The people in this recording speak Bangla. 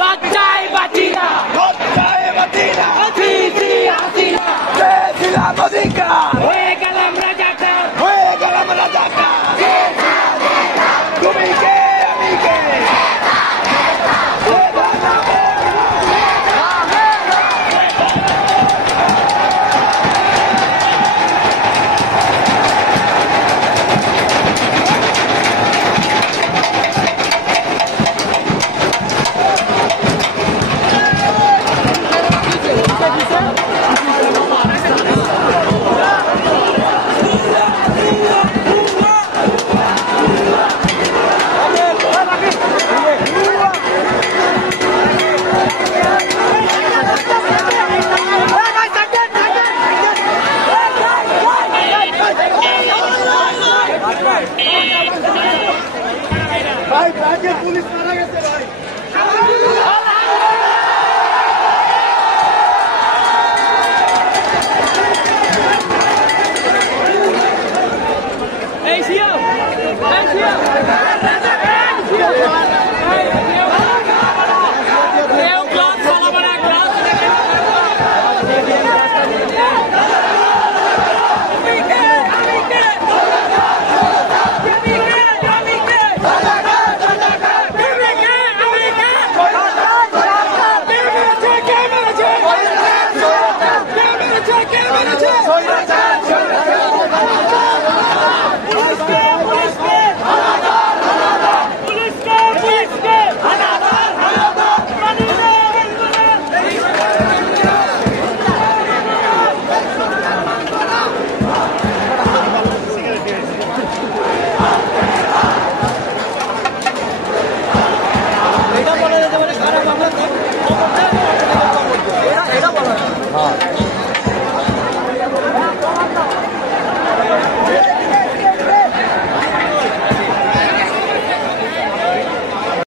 লজ্জায় বাঁচি না, হয়ে গেলাম রাজাকার, তুমি কে আমি কে ভাই ব্যাগে পুলিশ মারা গেছে ভাই। এই সিও, এই সিও, কেউ ক্লাস চালাবে না, ক্লাস Soy